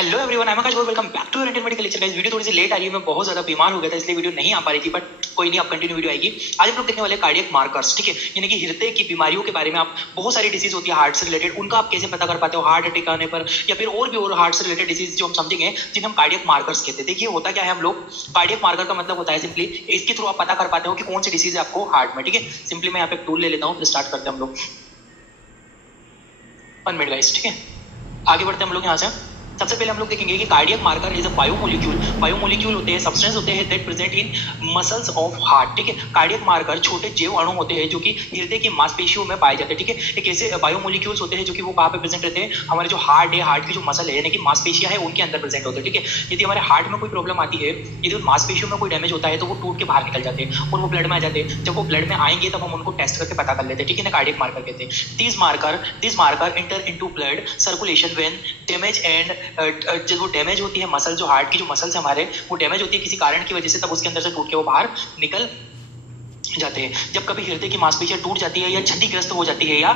Hello everyone, I am Akash, welcome back to your Indian medical lecture. Guys video थोड़ी सी late आ रही है, मैं बहुत ज्यादा बीमार हो गया था इसलिए वीडियो नहीं आ पा रही थी, बट कोई नहीं, अब कंटिन्यू वीडियो आएगी। आज हम लोग देखने वाले कार्डियक मार्कर्स, ठीक है, यानी कि हृदय की बीमारियों के बारे में। आप बहुत सारी डिजीज होती है हार्ट से रिलेटेड, उनका आप कैसे पता कर पाते हो हार्ट अटैक आने पर, या फिर और भी और हार्ट से रिलेटेड डिजीज जो हम समझेंगे, जिन्हें हम कार्डियक मार्कर्स कहते हैं। देखिए होता क्या है, हम लोग कार्डियक मार्कर का मतलब होता है सिंपली इसके थ्रू आप पता कर पाते हो कि कौन सी डिजीज है आपको हार्ट में, ठीक है। सिंपली मैं यहाँ पे एक टूल ले लेता हूँ, फिर स्टार्ट करते हैं हम लोग। 1 मिनट गाइस, ठीक है, आगे बढ़ते हैं हम लोग यहाँ से। सबसे पहले हम लोग देखेंगे कि cardiac marker is a biomolecule. Biomolecule होते हैं, सब्सटेंस होते हैं that present in muscles of heart, ठीक है। कार्डियक मार्कर छोटे जैव अणु होते हैं जो कि हृदय की मांसपेशियों में पाए जाते हैं, ठीक है। एक ऐसे बायोमोलिक्यूल्स होते हैं जो कि वो कहाँ पे प्रेजेंट रहते हैं, हमारे जो हार्ट है, हार्ट की जो मसल है यानी कि मांसपेशियां है उनके अंदर प्रेजेंट होते हैं, ठीक है। यदि हमारे हार्ट में कोई प्रॉब्लम आती है, यदि मांसपेशियों में कोई डैमेज होता है तो वो टूट के बाहर निकल जाते हैं और वो ब्लड में आ जाते हैं। जब वो ब्लड में आएंगे तब हम उनको टेस्ट करके पता कर लेते हैं, ठीक है ना, कार्डियक मार्कर कहते हैं। This marker enter into blood circulation when damage and जो डैमेज होती है मसल, जो हार्ट की जो मसल्स हमारे वो डैमेज होती है किसी कारण की वजह से, तब उसके अंदर से टूट के वो बाहर निकल जाते हैं। जब कभी हृदय की मांसपेशियां टूट जाती है या क्षतिग्रस्त हो जाती है या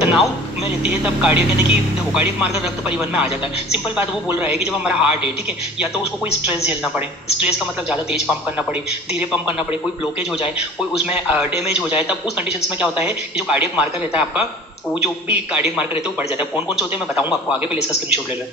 तनाव में रहती है, तब कार्डियक यानी कि देखो कार्डियक मार्कर रक्त परिवहन में आ जाता है। सिंपल बात वो बोल रहा है कि जब हमारा हार्ट है, ठीक है, या तो उसको कोई स्ट्रेस झेलना पड़े, स्ट्रेस का मतलब ज्यादा तेज पंप करना पड़े, धीरे पंप करना पड़े, कोई ब्लॉकेज हो जाए, कोई उसमें डैमेज हो जाए, तब उस कंडीशंस में क्या होता है, जो कार्डियक मार्कर रहता है आपका, वो जो भी कार्डियक मार्कर रहते हैं वो बढ़ जाता है। कौन कौन से होते हैं मैं बताऊंगा आपको आगे, पहले इसका स्क्रीनशॉट ले लें।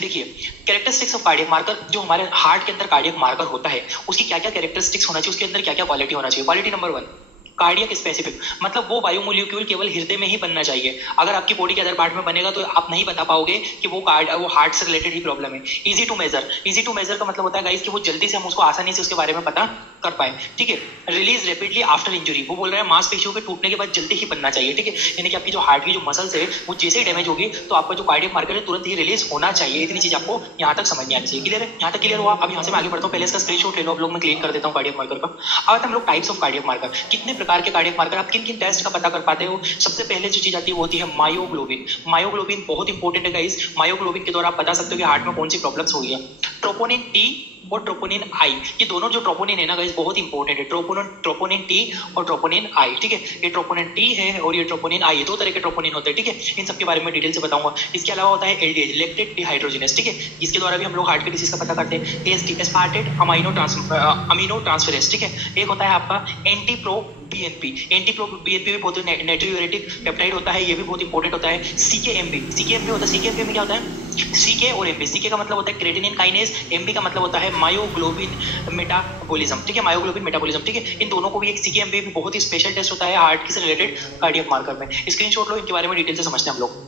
देखिए कैरेक्टरिस्टिक्स ऑफ कार्डियक मार्कर, जो हमारे हार्ट के अंदर कार्डियक मार्कर होता है उसकी क्या क्या कैरेक्टरिस्टिक्स होना चाहिए, उसके अंदर क्या क्या क्वालिटी होना चाहिए। क्वालिटी नंबर 1, कार्डियक स्पेसिफिक, मतलब वो बायोमोलिक्यूल केवल हृदय में ही बनना चाहिए। अगर आपकी बॉडी के अदर पार्ट में बनेगा तो आप नहीं बता पाओगे कि वो हार्ट से रिलेटेड ही प्रॉब्लम है। इजी टू मेजर का मतलब होता है गाइस कि वो जल्दी से हम उसको आसानी से उसके बारे में पता कर पाए, ठीक है। रिलीज रैपिडली आफ्टर इंजरी, वो बोल रहा है मांसपेशियों के टूटने के बाद जल्दी ही बनना चाहिए, ठीक है। यानी कि आपकी जो हार्ट की जो मसल्स है वो जैसे ही डैमेज होगी तो आपका जो कार्डियक मार्कर है तुरंत ही रिलीज होना चाहिए। इतनी चीज आपको यहाँ तक समझ नहीं आनी चाहिए। क्लियर है, यहाँ तक क्लियर हुआ। अब यहाँ से मैं आगे बढ़ता हूँ, पहले इसका स्क्रीनशॉट ले लो, आप लोग मैं क्लियर कर देता हूँ कार्डियक मार्कर का। अब हम लोग टाइप्स ऑफ कार्डियक मार्कर, कितने प्रकार के कार्डियक मार्कर, किन किन टेस्ट का पता कर पाते हो। सबसे पहले जो चीज आती है वो होती है मायोग्लोबिन। मायोग्लोबिन बहुत इंपॉर्टेंट है गाइस। मायोग्लोबिन के द्वारा आप बता सकते हो कि हार्ट में कौन सी प्रॉब्लम्स हुई है। ट्रोपोनिन टी और ट्रोपोनिन आई, ये दोनों जो ट्रोपोनिन है ना गाइस बहुत इंपॉर्टेंट है। ट्रोपोनिन टी और ट्रोपोनिन आई, ठीक है। ये ट्रोपोनिन टी है और ये ट्रोपोनिन आई है, दो तरह के ट्रोपोनिन होते हैं, ठीक है। इन सब के बारे में डिटेल से बताऊंगा। इसके अलावा होता है एलडीएच, लैक्टेट डिहाइड्रोजिनेस, ठीक है। इसके द्वारा भी हम लोग हार्ट के डिसीज का पता करते हैं। एएसटी, एस्पार्टेट अमीनो ट्रांसफेरेज, ठीक है। एक होता है आपका एंटी प्रो बीएनपी भी बहुत नाइट्रोयूरेटिक पेप्टाइड होता है, ये भी बहुत इंपॉर्टेंट होता है। सीकेएमबी होता है। सीकेएमबी में क्या होता है, सीके और एमबी। सीके का मतलब होता है क्रेटिनिन काइनेज, एमबी का मतलब होता है मायोग्लोबिन मेटाबॉलिज्म, ठीक है, मायोग्लोबिन मेटाबॉलिज्म, ठीक है। इन दोनों को भी एक सीकेएमबी भी बहुत ही स्पेशल टेस्ट होता है हार्ट से रिलेटेड कार्डियक मार्कर में। स्क्रीनशॉट लो, इनके बारे में डिटेल से समझते हैं हम लोग।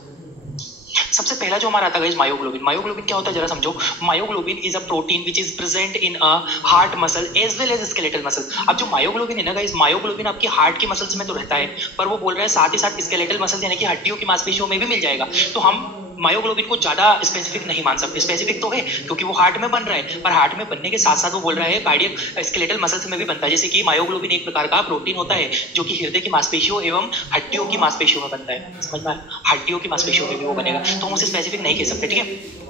सबसे पहला जो हमारा आता है मायोग्लोबिन। मायोग्लोबिन क्या होता है जरा समझो। Myoglobin is a protein which is present in a heart muscle as well as skeletal muscle. अब जो मायोग्लोबिन है ना गाइस, मायोग्लोबिन आपकी हार्ट की मसल्स में तो रहता है, पर वो बोल रहा है साथ ही साथ स्केलेटल मसल यानी कि हड्डियों की मांसपेशियों में भी मिल जाएगा। तो हम मायोग्लोबिन को ज्यादा स्पेसिफिक नहीं मान सकते। स्पेसिफिक तो है क्योंकि वो हार्ट में बन रहा है, पर हार्ट में बनने के साथ साथ वो बोल रहा है कार्डियक स्केलेटल मसल्स में भी बनता है। जैसे कि मायोग्लोबिन एक प्रकार का प्रोटीन होता है जो कि हृदय की मांसपेशियों एवं हड्डियों की मांसपेशियों में बनता है। समझ में, हड्डियों की मांसपेशियों में भी वो बनेगा, तो हम उसे स्पेसिफिक नहीं कह सकते, ठीक है।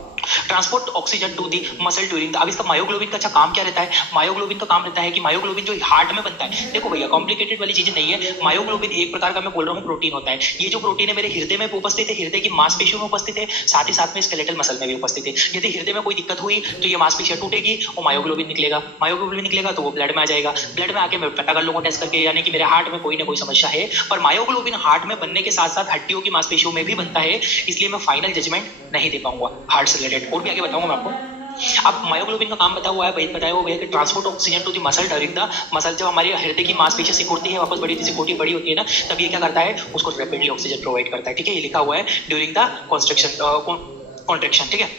Transport oxygen to the muscle during. अब इसका मायोग्लोबिन का अच्छा काम क्या रहता है। मायोग्लोबिन का काम रहता है कि मायोग्लोबिन जो हार्ट में बनता है, देखो भैया कॉम्प्लिकेटेड वाली चीजें नहीं है। मायोग्लोबिन एक प्रकार का मैं बोल रहा हूँ प्रोटीन होता है। ये जो प्रोटीन है मेरे हृदय में उपस्थित है, हृदय की मांसपेशियों में उपस्थित है, साथ ही साथ में स्केलेटल मसल में भी उपस्थित है। यदि हृदय में कोई दिक्कत हुई तो ये मांसपेशियां टूटेगी और मायोग्लोबिन निकलेगा तो वो ब्लड में आ जाएगा। ब्लड में आके मैं पता कर लूंगा टेस्ट करके, यानी कि मेरे हार्ट में कोई ना कोई समस्या है। पर मायोग्लोबिन हार्ट में बनने के साथ साथ हड्डियों की मांसपेशियों में भी बनता है, इसलिए मैं फाइनल जजमेंट नहीं दे पाऊंगा हार्ट से रिलेटेड। और भी आगे बताऊंगा मैं आपको। अब मायोग्लोबिन का काम बताया हुआ है कि transport oxygen to the muscle during the muscle. जब हमारी हृदय की मांसपेशियां सिकुड़ती है, वापस बड़ी होती है ना, तब ये क्या करता है, उसको रैपिडली ऑक्सीजन प्रोवाइड करता है, ठीक है। ये लिखा हुआ है ड्यूरिंग द कॉन्ट्रैक्शन, ठीक है।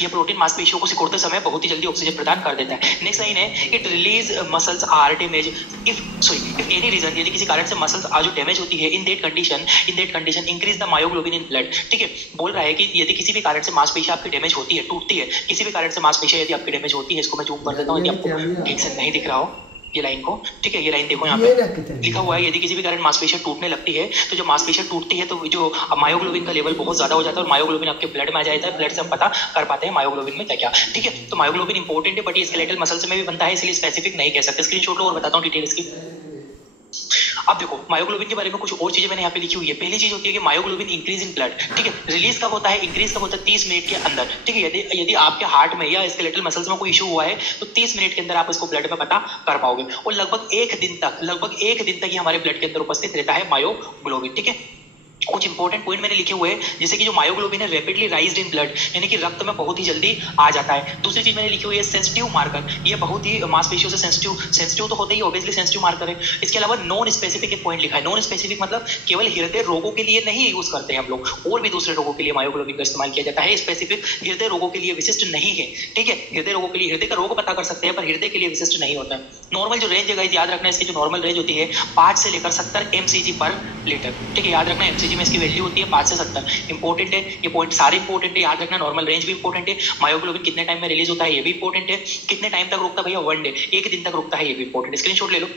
ये प्रोटीन मांसपेशियों को सिकुड़ते समय बहुत ही जल्दी ऑक्सीजन प्रदान कर देता है। नेक्स्ट लाइन है it release muscles are damage if any reason, यदि किसी कारण से मसल्स आज डैमेज होती है, in that condition increase the myoglobin in blood, ठीक है। बोल रहा है कि यदि किसी भी कारण से मांसपेशियां आपकी डैमेज होती है, टूटती है, किसी भी कारण से मांसपेशियां यदि आपकी डैमेज होती है, इसको मैं जूम कर देता हूं यदि आपको ठीक से नहीं दिख रहा हो ये लाइन को, ठीक है। ये लाइन देखो यहाँ पे लिखा हुआ है, यदि किसी भी कारण मांसपेशियां टूटने लगती है, तो जब मांसपेशियां टूटती है तो जो मायोग्लोबिन का लेवल बहुत ज्यादा हो जाता है और मायोग्लोबिन आपके ब्लड में आ जाता है। ब्लड से हम पता कर पाते हैं मायोग्लोबिन में क्या क्या, ठीक है। तो मायोग्लोबिन इंपॉर्टेंट है, बट ये स्केलेटल मसल्स में भी बनता है, इसलिए स्पेसिफिक नहीं कह सकते। स्क्रीनशॉट लो और बताता हूँ डिटेल इसकी। अब देखो मायोग्लोबिन के बारे में कुछ और चीजें मैंने यहाँ पे लिखी हुई है। पहली चीज होती है कि मायोग्लोबिन इंक्रीज इन ब्लड, ठीक है। रिलीज कब होता है, इंक्रीज कब होता है, 30 मिनट के अंदर, ठीक है। यदि आपके हार्ट में या स्केलेटल मसल्स में कोई इशू हुआ है तो 30 मिनट के अंदर आप इसको ब्लड में पता कर पाओगे। और लगभग एक दिन तक ही हमारे ब्लड के अंदर उपस्थित रहता है मायोग्लोबिन, ठीक है। कुछ इंपॉर्टेंट पॉइंट मैंने लिखे हुए हैं, जैसे कि जो मायोग्लोबिन है रैपिडली राइज्ड इन ब्लड, यानी कि रक्त में बहुत ही जल्दी आ जाता है। दूसरी चीज मैंने लिखी हुई है सेंसिटिव मार्कर, ये बहुत ही मांसपेशियों से सेंसिटिव तो होते ही, ऑब्वियसली सेंसिटिव मार्कर है। इसके अलावा नॉन स्पेसिफिक एक पॉइंट लिखा है। नॉन स्पेसिफिक मतलब केवल हृदय रोगों के लिए नहीं यूज करते हैं हम लोग, और भी दूसरे रोगों के लिए मायोग्लोबिन का इस्तेमाल किया जाता है। स्पेसिफिक हृदय रोगों के लिए विशिष्ट नहीं है, ठीक है। हृदय रोगों के लिए हृदय का रोग पता कर सकते हैं, पर हृदय के लिए विशिष्ट नहीं होता है। नॉर्मल जो रेंज है गाइस, याद रखना इसकी जो नॉर्मल रेंज होती है 5 से लेकर 70 mcg पर लीटर, ठीक है। याद रखना mcg में इसकी वैल्यू होती है 5 से 70। इंपॉर्टेंट है ये पॉइंट, सारे इंपॉर्टेंट है, याद रखना। नॉर्मल रेंज भी इंपॉर्टेंट है, मायोग्लोबिन कितने टाइम में रिलीज होता है ये भी इंपॉर्टेंट है, कितने टाइम तक रुकता है भैया, 1 डे, एक दिन तक रुकता है, ये भी इंपॉर्टेंट। स्क्रीनशॉट ले लो।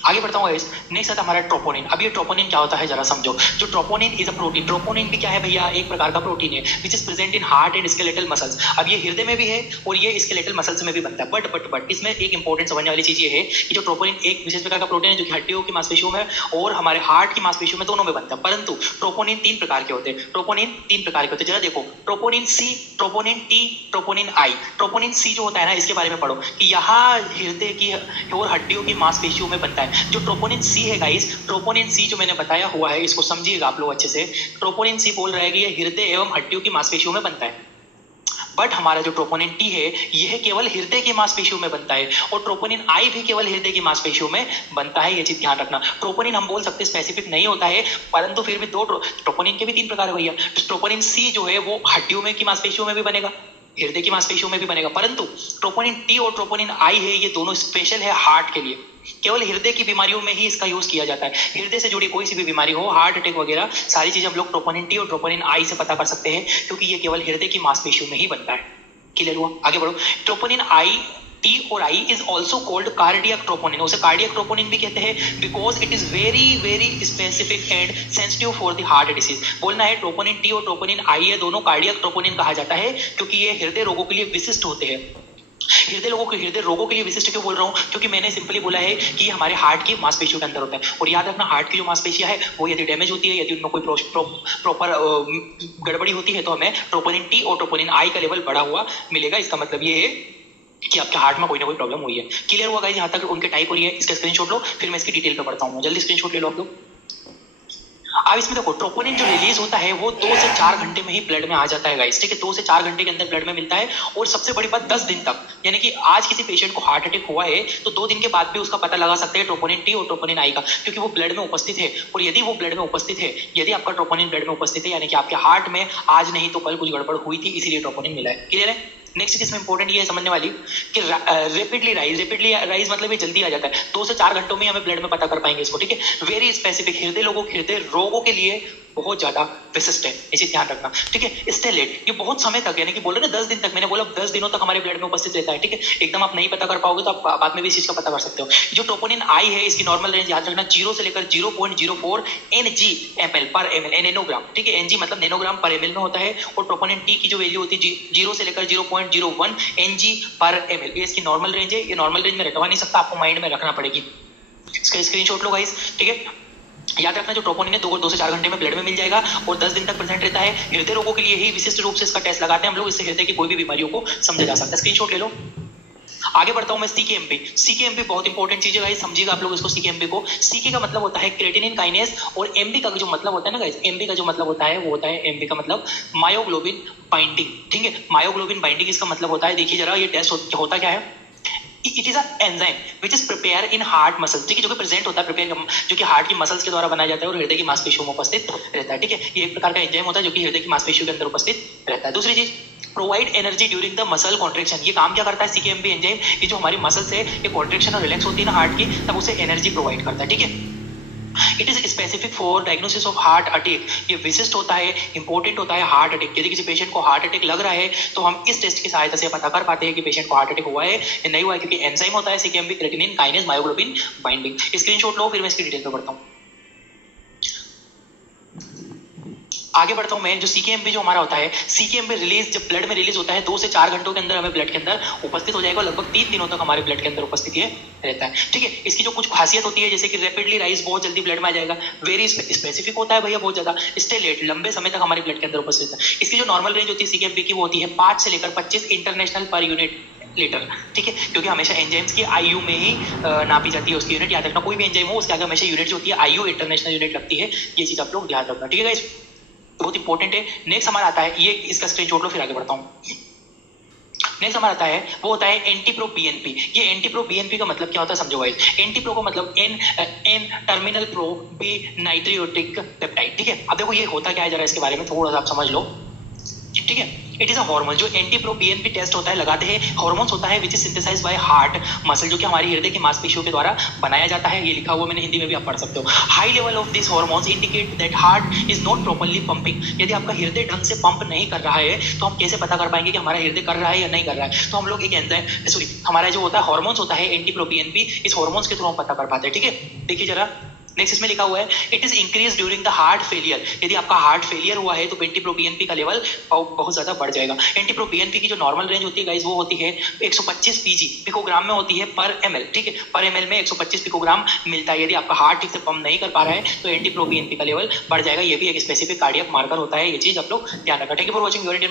आगे बढ़ता हूँ गाइस, नेक्स्ट आता है हमारा ट्रोपोनिन। अब ये ट्रोपोनिन क्या होता है जरा समझो। जो troponin is a protein, troponin भी क्या है भैया, एक प्रकार का प्रोटीन है, which is present in heart and skeletal muscles. अब ये हृदय में भी है और ये स्केलेटल मसल्स में भी बनता है। बट इसमें एक इंपॉर्टेंट समझने वाली चीज ये है कि जो ट्रोपोनिन एक विशेष प्रकार का प्रोटीन है जो कि हड्डियों की मांसपेशियों में और हमारे हार्ट की मांसपेशियों में दोनों में बनता है। परंतु ट्रोपोनिन 3 प्रकार के होते हैं। ट्रोपोनिन 3 प्रकार के होते हैं, जरा देखो, troponin C, troponin T, troponin I. Troponin C जो होता है ना, इसके बारे में पढ़ो कि यहाँ हृदय की और हड्डियों की मांसपेशियों में बनता है। जो ट्रोपोनिन सी है गाइस, ट्रोपोनिन सी जो मैंने बताया हुआ है, इसको समझिएगा आप लोग अच्छे से। ट्रोपोनिन सी बोल रहा है कि ये हृदय एवं हड्डियों की मांसपेशियों में बनता है। बट हमारा जो ट्रोपोनिन टी है यह केवल हृदय की मांसपेशियों में बनता है, और ट्रोपोनिन आई भी केवल हृदय की मांसपेशियों में बनता है। ये चीज ध्यान रखना। ट्रोपोनिन हम बोल सकते स्पेसिफिक नहीं होता है, परंतु फिर भी दो ट्रोपोनिन के भी 3 प्रकार है भैया। ट्रोपोनिन सी जो है वो हड्डियों में की मांसपेशियों में भी बनेगा, हृदय की मांसपेशियों में भी बनेगा। परंतु ट्रोपोनिन टी और ट्रोपोनिन आई है, ये दोनों स्पेशल है हार्ट के लिए। केवल हृदय की बीमारियों में ही इसका यूज किया जाता है। हृदय से जुड़ी कोई सी भी बीमारी हो, हार्ट अटैक वगैरह, सारी चीजें हम लोग ट्रोपोनिन टी और ट्रोपोनिन आई से पता कर सकते हैं, क्योंकि ये केवल हृदय की मांसपेशियों में ही बनता है। क्लियर हुआ? आगे बढ़ो। ट्रोपोनिन आई, टी और I is also called cardiac troponin. उसे कार्डियक ट्रोपोनिन भी कहते हैं, because it is very specific and sensitive for the heart disease. बोलना है ट्रोपोनिन टी और ट्रोपोनिन आई है, दोनों कार्डियक ट्रोपोनिन कहा जाता है, क्योंकि ये हृदय रोगों के लिए विशिष्ट होते हैं। हृदय रोगों के लिए विशिष्ट क्यों बोल रहा हूँ, क्योंकि मैंने सिंपली बोला है कि ये हमारे हार्ट की मांसपेशियों के अंदर होता है। और याद रखना, हार्ट की जो मांसपेशियां है वो यदि डैमेज होती है, यदि उनमें कोई प्रॉपर गड़बड़ी होती है, तो हमें ट्रोपोनिन टी और ट्रोपोनिन आई का लेवल बढ़ा हुआ मिलेगा। इसका मतलब ये है कि आपके हार्ट में कोई ना कोई प्रॉब्लम हुई है। क्लियर हुआ गाइस? यहाँ तक उनके टाइप हो रही है। इसका स्क्रीनशॉट लो, फिर मैं इसकी डिटेल पे पढ़ता हूँ। जल्दी स्क्रीनशॉट ले लो आप लोग। अब इसमें देखो, ट्रोपोनिन जो रिलीज होता है वो 2 से 4 घंटे में ही ब्लड में आ जाता है गाइस, ठीक है। 2 से 4 घंटे के अंदर ब्लड में मिलता है। और सबसे बड़ी बात, 10 दिन तक, यानी कि आज किसी पेशेंट को हार्ट अटैक हुआ है तो 2 दिन के बाद भी उसका पता लगा सकते हैं ट्रोपोनिन टी और ट्रोपोनिन आई का, क्योंकि वो ब्लड में उपस्थित है। और यदि वो ब्लड में उपस्थित है, यदि आपका ट्रोपोनिन ब्लड में उपस्थित है, यानी कि आपके हार्ट में आज नहीं तो कल कुछ गड़बड़ हुई थी, इसीलिए ट्रोपोनिन मिला है। क्लियर है? नेक्स्ट चीज इसमें इंपॉर्टेंट ये है समझने वाली कि रैपिडली राइज मतलब ये जल्दी आ जाता है। 2 से 4 घंटों में हमें ब्लड में पता कर पाएंगे इसको, ठीक है। वेरी स्पेसिफिक, हृदय रोगों के लिए बहुत ज्यादा विशिष्ट है, इसे ध्यान रखना, ठीक है। स्टेलेट, ये बहुत समय तक, यानी कि बोले ना 10 दिन तक, मैंने बोला 10 दिनों तक हमारे ब्लड में उपस्थित रहता है, ठीक है। एकदम आप नहीं पता कर पाओगे तो आप बाद में भी इस चीज का पता कर सकते हो। जो ट्रोपोनिन आई है, इसकी नॉर्मल रेंज याद रखना 0 से लेकर 0.04 Ng/ml पर ml, नैनोग्राम, ठीक है। Ng मतलब नैनोग्राम पर ml में होता है। और ट्रोपोनिन टी की जो वैल्यू होती है 0 से लेकर 0.01 Ng/ml, ये इसकी नॉर्मल रेंज है। ये नॉर्मल रेंज में रटवा नहीं सकता, आपको माइंड में रखना पड़ेगी। इसका स्क्रीनशॉट लो गाइस, ठीक है। याद रखना, जो ट्रोपोनिन है 2 से 4 घंटे में ब्लड में मिल जाएगा और 10 दिन तक प्रेजेंट रहता है। हृदय रोगों के लिए ही विशिष्ट रूप से इसका टेस्ट लगाते हैं हम लोग, इससे हृदय की कोई भी बीमारियों को समझा जा सकता है। स्क्रीनशॉट ले लो। आगे बढ़ता हूं मैं। सीकेएमपी, सीकेएमपी बहुत इंपॉर्टेंट चीज है गाइस, समझिएगा आप लोग इसको। सीकेएमपी को, सीके का मतलब होता है क्रेटिनिन काइनेस, और एमपी का जो मतलब होता है ना गाइस, एमपी का जो मतलब होता है वो होता है, एमपी का मतलब मायोग्लोबिन बाइंडिंग, ठीक है। मायोग्लोबिन बाइंडिंग इसका मतलब होता है, देखिए जरा ये टेस्ट होता क्या है। It is a enzyme which is prepare in heart muscles, ठीक है, जो कि प्रेजेंट होता है, प्रिपेयर, जो कि हार्ट की मसल्स के द्वारा बनाया जाता है और हृदय की मांसपेशियों में उपस्थित रहता है, ठीक है। ये एक प्रकार का एंजाइम होता है जो कि हृदय की मांसपेशियों के अंदर उपस्थित रहता है। दूसरी चीज, provide energy during the muscle contraction. ये काम क्या करता है सीकेएमपी एंजाइम, ये जो हमारी मसल्स है ये कॉन्ट्रेक्शन और रिलैक्स होती है ना हार्ट की, तब उसे एनर्जी प्रोवाइड करता है, ठीक है। It is specific for diagnosis of heart attack, ये विशिष्ट होता है, इंपॉर्टेंट होता है हार्ट अटैक। यदि किसी पेशेंट को हार्ट अटैक लग रहा है तो हम इस टेस्ट की सहायता से पता कर पाते हैं कि पेशेंट को हार्ट अटैक हुआ है या नहीं हुआ है, क्योंकि एंजाइम होता है CKMB, creatinine kinase myoglobin binding. Screenshot लो, फिर मैं इसकी डिटेल पे बढ़ता हूं। आगे बढ़ता हूं मैं। जो सीकेएमबी जो हमारा होता है, सीकेएमबी रिलीज जब ब्लड में रिलीज होता है 2 से 4 घंटों के अंदर हमें ब्लड के अंदर उपस्थित हो जाएगा, लगभग 3 दिनों तक हमारे ब्लड के अंदर उपस्थित ये रहता है। ठीक है, इसकी जो कुछ खासियत होती है जैसे कि रैपिडली राइज, बहुत जल्दी ब्लड में आ जाएगा, वेरी स्पेसिफिक होता है भैया बहुत ज्यादा, स्टे लेट, लंबे समय तक हमारे ब्लड के अंदर उपस्थित है। इसकी जो नॉर्मल रेंज होती है सीकेएमबी की वो होती है 5 से लेकर 25 इंटरनेशनल पर यूनिट लीटर। ठीक है, क्योंकि हमेशा एंजाइम्स की आईयू में ही नापी जाती है उसकी यूनिट, याद रखना कोई भी एंजाइम हो उसके आगे हमेशा यूनिट जो होती है आईयू इंटरनेशनल यूनिट लगती है, ये चीज आप लोग ध्यान रखना। ठीक है गाइस, बहुत इंपॉर्टेंट है। नेक्स्ट हमारा आता है, ये इसका स्क्रीनशॉट लो फिर आगे बढ़ता हूँ। नेक्स्ट हमारा आता है वो होता है एंटी प्रो बीएनपी। ये एंटी प्रो बीएनपी का मतलब क्या होता है समझो गाइस। एंटी प्रो का मतलब N terminal pro B natriuretic peptide. ठीक है, अब देखो ये होता क्या है जरा इसके बारे में थोड़ा सा आप समझ लो। ठीक है, इट इज अ हार्मोन। जो एंटी प्रो बीएनपी टेस्ट होता है लगाते हैं, हार्मोन्स होता है which is synthesized by heart muscle, जो कि हमारी हृदय की मांसपेशियों के द्वारा बनाया जाता है। ये लिखा हुआ मैंने हिंदी में भी आप पढ़ सकते हो। High level of this hormones indicate that heart is not properly pumping. यदि आपका हृदय ढंग से पंप नहीं कर रहा है तो हम कैसे पता कर पाएंगे कि हमारा हृदय कर रहा है या नहीं कर रहा है? तो हम लोग एक एंजाइम सॉरी हमारा जो होता है हार्मोन्स होता है एंटी प्रो बीएनपी, इस हार्मोन्स के थ्रू हम पता कर पाते हैं। ठीक है, देखिए जरा नेक्स्ट इसमें लिखा हुआ है it is increase during the heart failure. यदि आपका हार्ट फेलियर हुआ है तो एंटी प्रो बीएनपी का लेवल बहुत ज्यादा बढ़ जाएगा। एंटी प्रो बीएनपी की जो नॉर्मल रेंज होती है गाइस वो होती है 125 पीजी पिकोग्राम में होती है पर एमएल। ठीक है, पर एमएल में 125 पिकोग्राम मिलता है। यदि आपका हार्ट ठीक से पंप नहीं कर पा रहा है तो एंटी प्रो बीएनपी का लेवल बढ़ जाएगा। ये भी एक स्पेसिफिक कार्डियक मार्कर होता है, ये चीज आप लोग ध्यान रखना। Thank you for watching your Indian